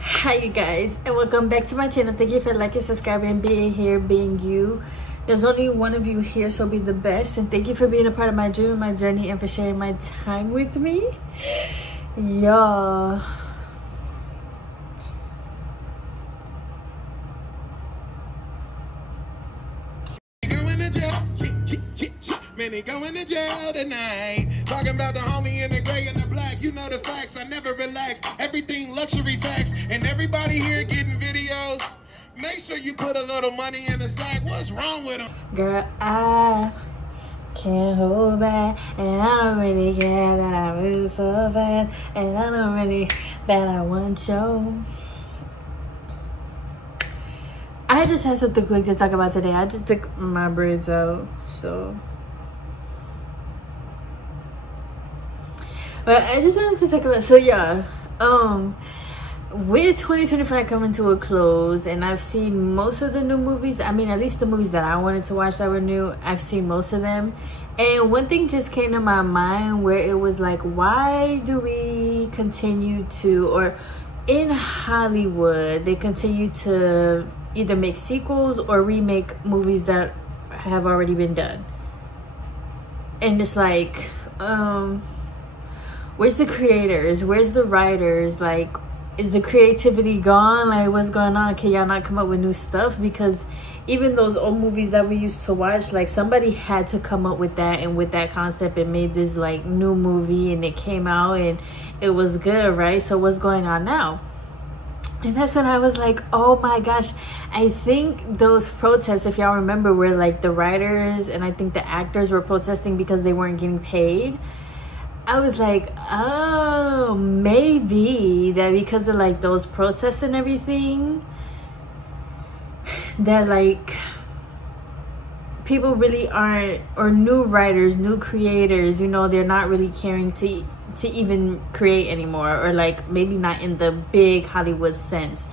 Hi you guys, and welcome back to my channel. Thank you for liking, subscribing, and being here, being you. There's only one of you here, so be the best. And thank you for being a part of my dream and my journey, and for sharing my time with me, y'all. Man, he going to jail tonight. Talking about the homie in the gray and the black. You know the facts, I never relax. Everything luxury tax. And everybody here getting videos. Make sure you put a little money in the sack. What's wrong with them? Girl, I can't hold back. And I don't really care that I move so fast. And I don't really that I want you. I just had something quick to talk about today. I just took my braids out, so... But I just wanted to talk about, so yeah, with 2025 coming to a close, and I've seen most of the new movies. I mean, at least the movies that I wanted to watch that were new, I've seen most of them. And one thing just came to my mind where it was like, why do we continue to, or in Hollywood, they continue to either make sequels or remake movies that have already been done? And it's like, where's the creators? Where's the writers? Like, is the creativity gone? Like, what's going on? Can y'all not come up with new stuff? Because even those old movies that we used to watch, like, somebody had to come up with that and with that concept and made this like new movie, and it came out and it was good, right? So what's going on now? And that's when I was like, oh my gosh, I think those protests, if y'all remember, were like the writers and I think the actors were protesting because they weren't getting paid. I was like, oh, maybe that because of like those protests and everything, that like people really aren't, or new writers, new creators, you know, they're not really caring to even create anymore, or like maybe not in the big Hollywood sense,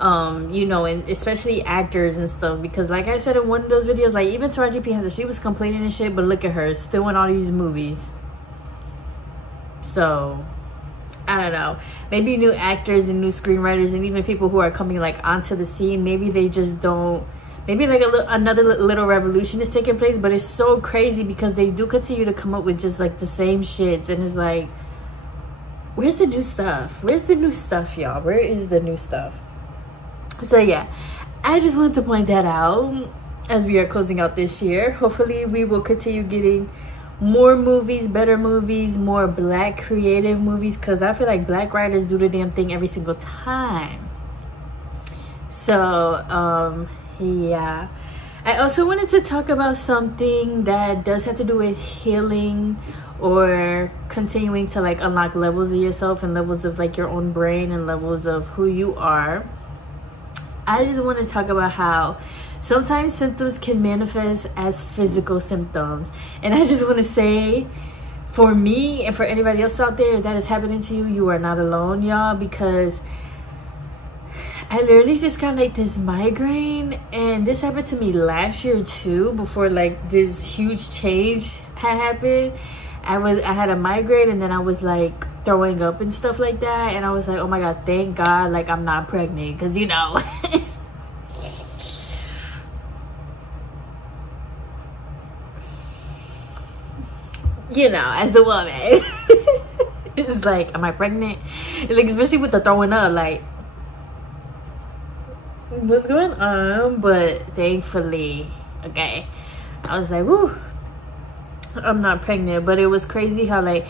you know, and especially actors and stuff. Because like I said in one of those videos, like even Taraji P. Henson, she was complaining and shit, but look at her, still in all these movies. So I don't know, maybe new actors and new screenwriters and even people who are coming like onto the scene, maybe they just don't, maybe like another little revolution is taking place. But it's so crazy because they do continue to come up with just like the same shits, and it's like, where's the new stuff? Where's the new stuff, y'all? Where is the new stuff? So yeah, I just wanted to point that out as we are closing out this year. Hopefully we will continue getting more movies, better movies, more black creative movies, because I feel like black writers do the damn thing every single time. So yeah, I also wanted to talk about something that does have to do with healing, or continuing to like unlock levels of yourself and levels of like your own brain and levels of who you are. I just want to talk about how sometimes symptoms can manifest as physical symptoms. And I just want to say, for me and for anybody else out there that is happening to you, you are not alone, y'all. Because I literally just got like this migraine, and this happened to me last year too, before like this huge change had happened. I had a migraine, and then I was like throwing up and stuff like that, and I was like, oh my god, thank God like I'm not pregnant, because you know you know, as a woman it's like, am I pregnant? Like, especially with the throwing up, like what's going on? But thankfully, okay, I was like, woo, I'm not pregnant. But it was crazy how like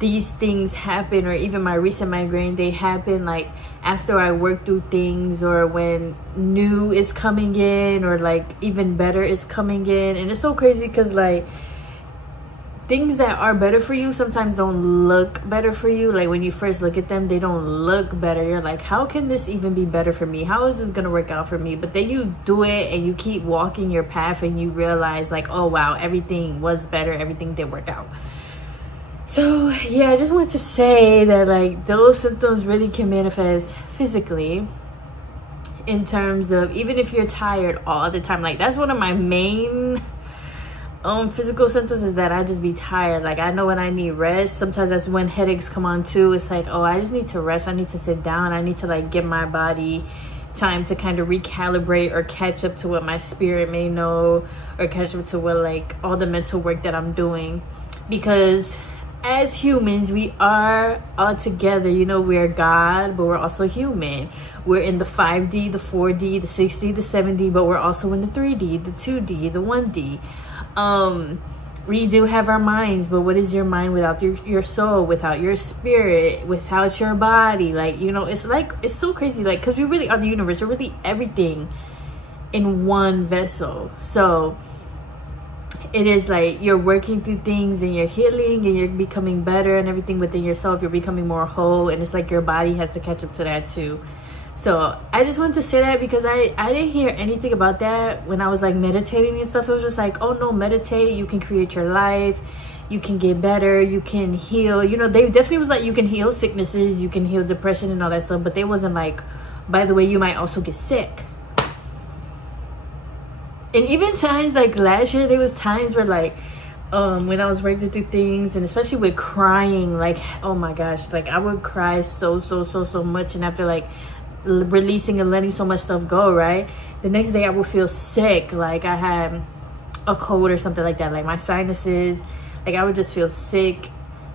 these things happen, or even my recent migraine, they happen like after I work through things, or when new is coming in, or like even better is coming in. And it's so crazy because like things that are better for you sometimes don't look better for you. Like when you first look at them, they don't look better. You're like, how can this even be better for me? How is this gonna work out for me? But then you do it and you keep walking your path, and you realize like, oh wow, everything was better, everything did work out. So yeah, I just wanted to say that like those symptoms really can manifest physically, in terms of even if you're tired all the time. Like that's one of my main Physical symptoms is that I just be tired. Like, I know when I need rest. Sometimes that's when headaches come on too. It's like, oh, I just need to rest. I need to sit down. I need to like give my body time to kind of recalibrate or catch up to what my spirit may know, or catch up to what like all the mental work that I'm doing. Because as humans, we are all together. You know, we're God, but we're also human. We're in the 5D, the 4D, the 6D, the 7D, but we're also in the 3D, the 2D, the 1D. We do have our minds, but what is your mind without your soul, without your spirit, without your body? Like, you know, it's like, it's so crazy, like, because we really are the universe. We're really everything in one vessel. So it is like you're working through things and you're healing and you're becoming better and everything within yourself. You're becoming more whole, and it's like your body has to catch up to that too. So I just wanted to say that because I didn't hear anything about that when I was like meditating and stuff. It was just like, oh no, meditate, you can create your life, you can get better, you can heal. You know, they definitely was like, you can heal sicknesses, you can heal depression and all that stuff, but they wasn't like, by the way, you might also get sick. And even times like last year, there was times where like when I was working through things, and especially with crying, like, oh my gosh, like I would cry so much, and after like releasing and letting so much stuff go, right, the next day I would feel sick, like I had a cold or something like that, like my sinuses, like I would just feel sick.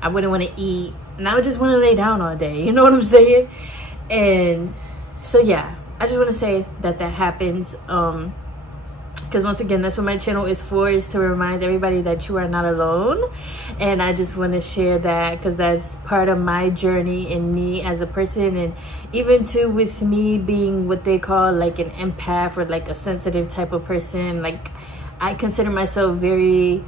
I wouldn't want to eat, and I would just want to lay down all day, you know what I'm saying? And so yeah, I just want to say that that happens, because once again, that's what my channel is for, is to remind everybody that you are not alone. And I just want to share that because that's part of my journey and me as a person. And even too with me being what they call like an empath, or like a sensitive type of person, like I consider myself very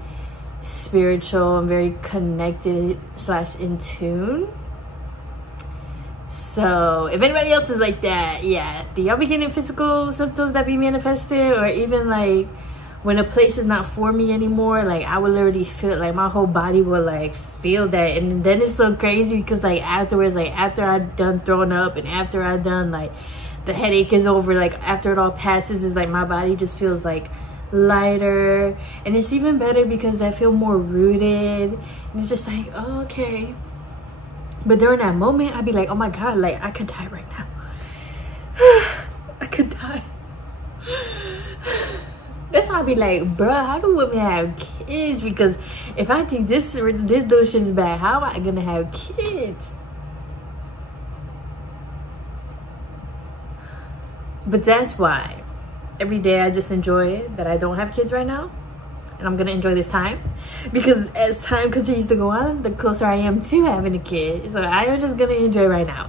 spiritual and very connected / in tune. So if anybody else is like that, yeah, do y'all be getting physical symptoms that be manifested? Or even like when a place is not for me anymore, like I would literally feel like my whole body would like feel that. And then it's so crazy because like afterwards, like after I done throwing up and after I done like the headache is over, like after it all passes, is like my body just feels like lighter. And it's even better because I feel more rooted, and it's just like, oh, okay. But during that moment, I'd be like, oh my God, like I could die right now. I could die. That's why I'd be like, bruh, how do women have kids? Because if I think this little shit is bad, how am I gonna have kids? But that's why every day I just enjoy it that I don't have kids right now. And I'm gonna enjoy this time, because as time continues to go on, the closer I am to having a kid. So I am just gonna enjoy right now.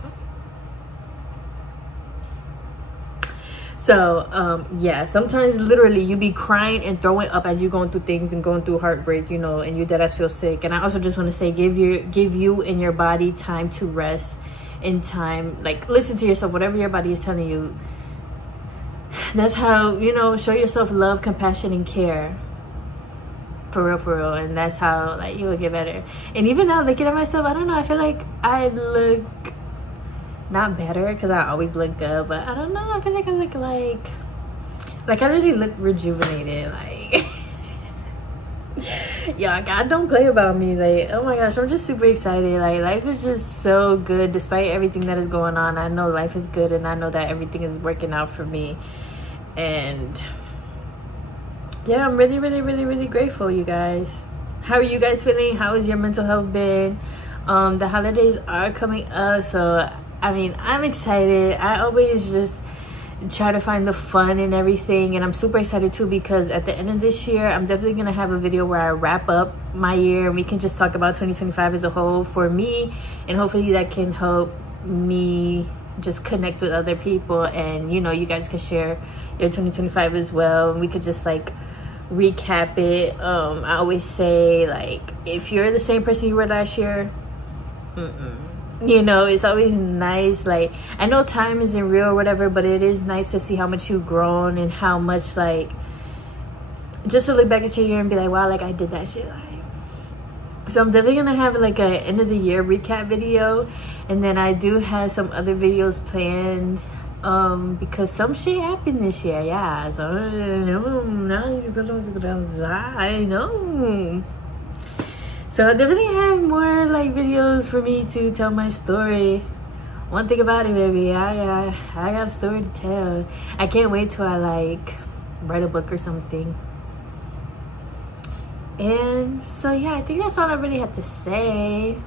So yeah, sometimes literally you be crying and throwing up as you're going through things and going through heartbreak, you know, and you deadass feel sick. And I also just want to say, give you and your body time to rest, and time, like, listen to yourself, whatever your body is telling you. That's how, you know, show yourself love, compassion, and care. For real. And that's how like you will get better. And even now, looking at myself, I don't know, I feel like I look not better, because I always look good, but I don't know, I feel like I look like I really look rejuvenated. Like yeah, God don't play about me. Like, oh my gosh, I'm just super excited. Like, life is just so good despite everything that is going on. I know life is good, and I know that everything is working out for me. And yeah, I'm really grateful, you guys. How are you guys feeling? How has your mental health been? The holidays are coming up, so I mean, I'm excited. I always just try to find the fun in everything, and I'm super excited too, because at the end of this year, I'm definitely gonna have a video where I wrap up my year, and we can just talk about 2025 as a whole for me, and hopefully that can help me just connect with other people, and you know, you guys can share your 2025 as well, and we could just like recap it. I always say, like, if you're the same person you were last year, you know, it's always nice. Like, I know time isn't real or whatever, but it is nice to see how much you've grown, and how much, like, just to look back at your year and be like, wow, like I did that shit. Like, so I'm definitely gonna have like a end of the year recap video, and then I do have some other videos planned because some shit happened this year. Yeah, so now he's I know. So I definitely have more like videos for me to tell my story. One thing about it, baby, I got a story to tell. I can't wait till I like write a book or something. And so yeah, I think that's all I really have to say.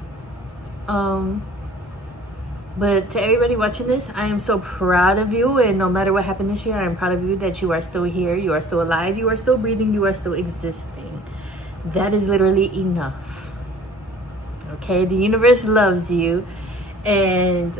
But to everybody watching this, I am so proud of you, and no matter what happened this year, I'm proud of you that you are still here, you are still alive, you are still breathing, you are still existing. That is literally enough. Okay, the universe loves you. And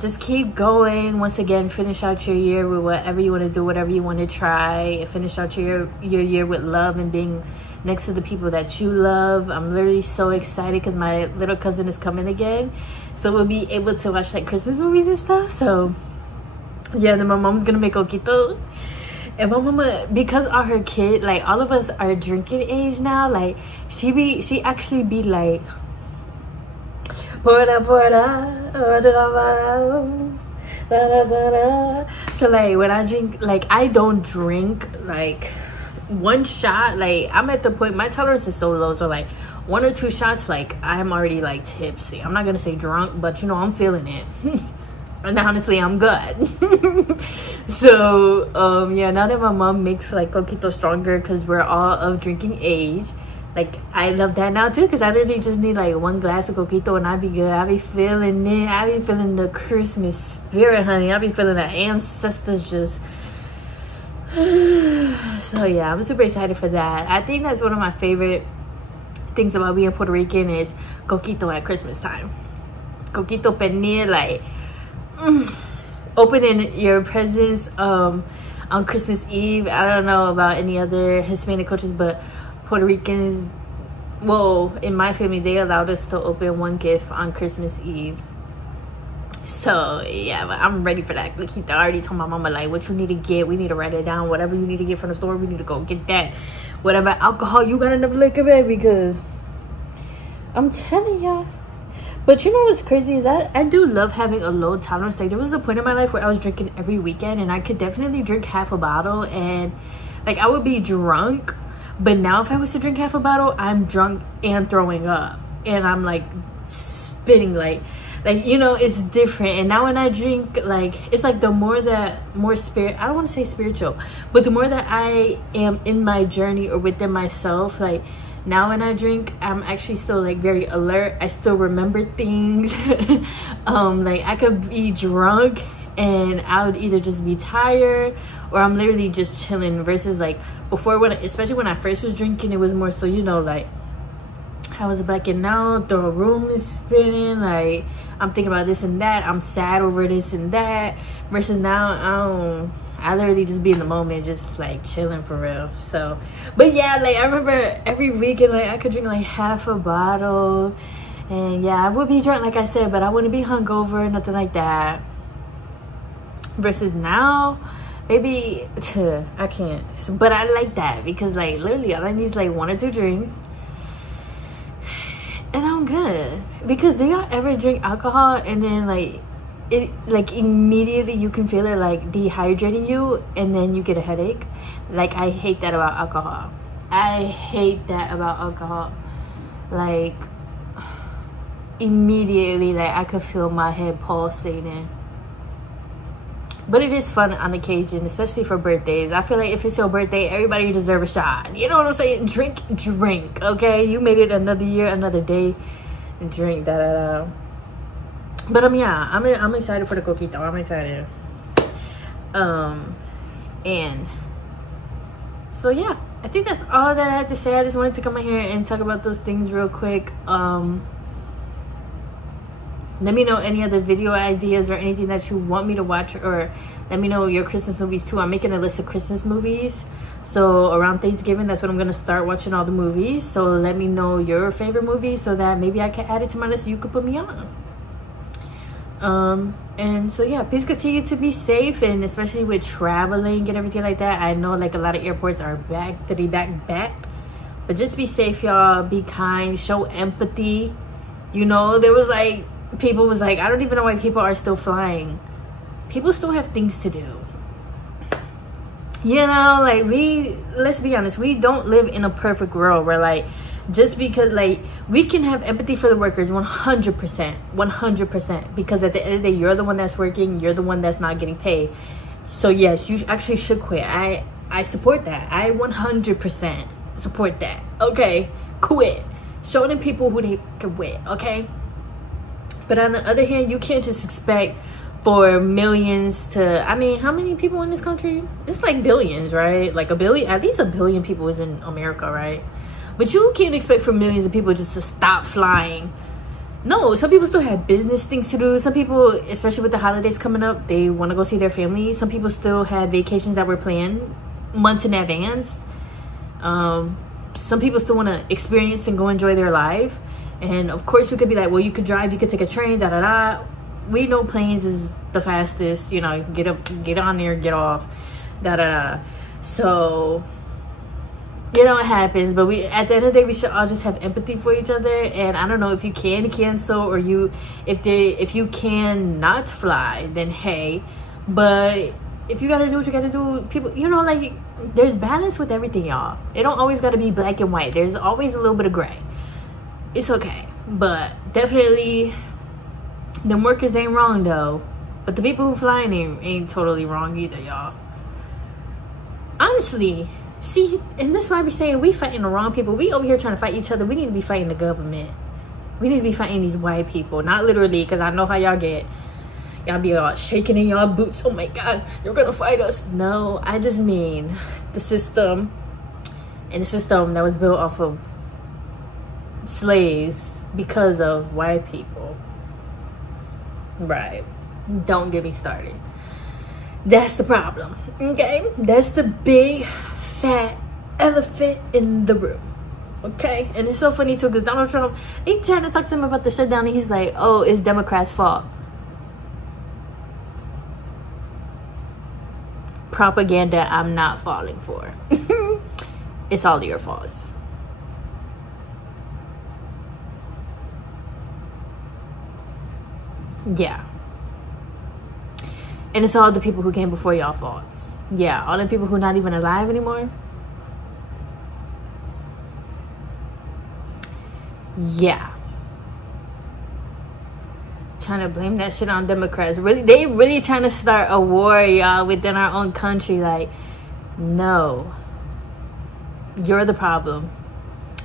just keep going. Once again, finish out your year with whatever you want to do, whatever you want to try. Finish out your year with love and being next to the people that you love. I'm literally so excited because my little cousin is coming again, so we'll be able to watch like Christmas movies and stuff. So yeah, then my mom's gonna make coquito. And my mama, because of her kid, like all of us are drinking age now, like she actually be like, so like when I drink, like I don't drink like one shot. Like I'm at the point, my tolerance is so low, so like 1 or 2 shots, like I'm already like tipsy. I'm not gonna say drunk, but you know, I'm feeling it. And honestly, I'm good. So yeah, now that my mom makes like coquito stronger because we're all of drinking age, like I love that now too, because I literally just need like 1 glass of coquito and I'll be good. I'll be feeling it. I'll be feeling the Christmas spirit, honey. I'll be feeling the ancestors just so yeah, I'm super excited for that. I think that's one of my favorite things about being Puerto Rican is coquito at Christmas time. Coquito pernil, like opening your presents on Christmas Eve. I don't know about any other Hispanic cultures, but Puerto Ricans, well, in my family, they allowed us to open 1 gift on Christmas Eve. So yeah, but I'm ready for that. Like, I already told my mama, like, what you need to get, we need to write it down. Whatever you need to get from the store, we need to go get that. Whatever alcohol you got enough liquor, baby, because I'm telling y'all. But you know what's crazy is I do love having a low tolerance. Like there was a point in my life where I was drinking every weekend, and I could definitely drink half a bottle, and like I would be drunk. But now if I was to drink half a bottle, I'm drunk and throwing up, and I'm like spitting, like you know, it's different. And now when I drink, like it's like the more spirit, I don't want to say spiritual, but the more that I am in my journey or within myself, like now when I drink, I'm actually still like very alert. I still remember things. Like I could be drunk and I would either just be tired or I'm literally just chilling, versus like before, when especially when I first was drinking, it was more so, you know, like I was blacking out, the room is spinning, like I'm thinking about this and that, I'm sad over this and that, versus now I literally just be in the moment, just like chilling for real. So but yeah, like I remember every weekend, like I could drink like half a bottle, and yeah, I would be drunk like I said, but I wouldn't be hungover, nothing like that. Versus now, maybe I can't, but I like that because like literally all I need is like 1 or 2 drinks and I'm good. Because do y'all ever drink alcohol and then like it, like immediately you can feel it like dehydrating you and then you get a headache? Like I hate that about alcohol. I hate that about alcohol. Like immediately, like I could feel my head pulsating. But it is fun on occasion, especially for birthdays. I feel like if it's your birthday, everybody deserves a shot. You know what I'm saying? Drink, okay? You made it another year, another day. Drink, da-da-da. But yeah, I'm excited for the coquito. I'm excited. And so yeah, I think that's all that I had to say. I just wanted to come in here and talk about those things real quick. Let me know any other video ideas or anything that you want me to watch, or let me know your Christmas movies too. I'm making a list of Christmas movies, so around Thanksgiving, that's when I'm gonna start watching all the movies. So let me know your favorite movie so that maybe I can add it to my list. You could put me on. And so yeah, please continue to be safe, and especially with traveling and everything like that. I know like a lot of airports are back, but just be safe, y'all. Be kind, show empathy. You know, there was like people was like, I don't even know why people are still flying. people still have things to do. You know, like, let's be honest, we don't live in a perfect world where, like, just because, like, we can have empathy for the workers 100%, because at the end of the day, you're the one that's working, you're the one that's not getting paid. So yes, you actually should quit. I support that. I 100% support that. Okay, quit. Show them people who they can quit, okay? But on the other hand, you can't just expect for millions to, I mean, how many people in this country? It's like billions, right? Like a billion, at least a billion people is in America, right? But you can't expect for millions of people just to stop flying. No, some people still have business things to do. Some people, especially with the holidays coming up, they want to go see their family. Some people still had vacations that were planned months in advance. Some people still want to experience and go enjoy their life. And of course, we could be like, well, you could drive, you could take a train, da da da. We know planes is the fastest, you know, get on there, get off, da da da. So, you know, it happens. But at the end of the day, we should all just have empathy for each other. And I don't know, if you can cancel, or if you can not fly, then hey. But if you gotta do what you gotta do, people, you know, like, there's balance with everything, y'all. It don't always gotta be black and white. There's always a little bit of gray. It's okay. But definitely, them workers ain't wrong though. But the people who flying ain't totally wrong either, y'all. Honestly, see, and that's why I be saying we fighting the wrong people. We over here trying to fight each other. We need to be fighting the government. We need to be fighting these white people. Not literally, because I know how y'all get. Y'all be all shaking in y'all boots. Oh my God, you're gonna fight us. No, I just mean the system. And the system that was built off of slaves because of white people. Right. Don't get me started. That's the problem. Okay? That's the big fat elephant in the room. Okay? And it's so funny too, because Donald Trump, they trying to talk to him about the shutdown, and he's like, oh, it's Democrats' fault. Propaganda I'm not falling for. It's all your faults. Yeah. And it's all the people who came before y'all faults. Yeah, all the people who not even alive anymore. Yeah. Trying to blame that shit on Democrats. Really, they really trying to start a war, y'all, within our own country. Like, no. You're the problem.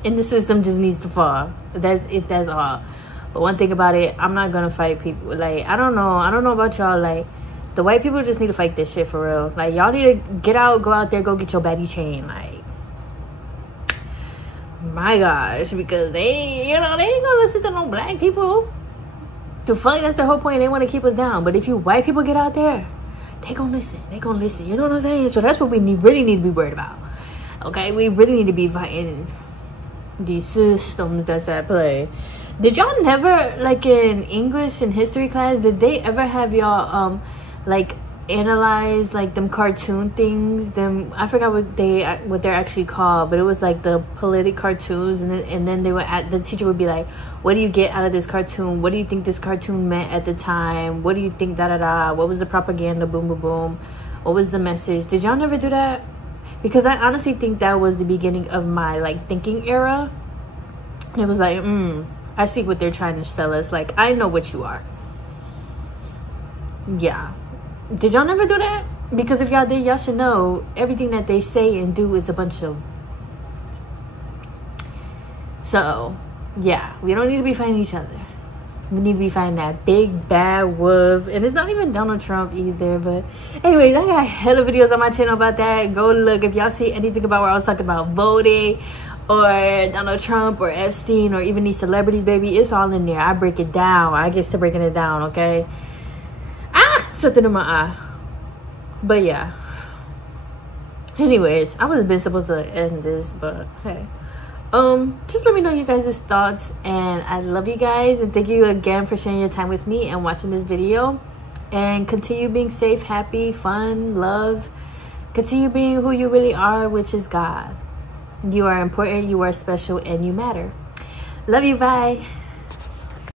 And the system just needs to fall. That's all. But one thing about it, I'm not gonna fight people. Like, I don't know about y'all. Like, the white people just need to fight this shit for real. Like, y'all need to go out there, go get your baddie chain. Like, my gosh, because they, you know, they ain't gonna listen to no black people. To fuck, that's the whole point. They want to keep us down. But if you white people get out there, they gonna listen. They gonna listen. You know what I'm saying? So that's what we really need to be worried about. Okay, we really need to be fighting these systems that's at play. Did y'all never, like, in English and history class, did they ever have y'all like analyze like them cartoon things? Them, I forgot what they're actually called, but it was like the politic cartoons, and then they would the teacher would be like, what do you get out of this cartoon? What do you think this cartoon meant at the time? What do you think, da da da? What was the propaganda? Boom boom boom. What was the message? Did y'all never do that? Because I honestly think that was the beginning of my like thinking era. It was like, I see what they're trying to sell us. Like, I know what you are. Yeah. Did y'all never do that? Because if y'all did, y'all should know everything that they say and do is a bunch of... So, yeah. We don't need to be fighting each other. We need to be fighting that big bad wolf. And it's not even Donald Trump either. But anyways, I got hella videos on my channel about that. Go look. If y'all see anything about where I was talking about voting, or Donald Trump, or Epstein, or even these celebrities, baby, it's all in there. I break it down. I get to breaking it down, okay? Something in my eye. But yeah. Anyways, I wasn't supposed to end this, but hey. Just let me know you guys' thoughts, and I love you guys, and thank you again for sharing your time with me and watching this video. And continue being safe, happy, fun, love. Continue being who you really are, which is God. You are important, you are special, and you matter. Love you, bye.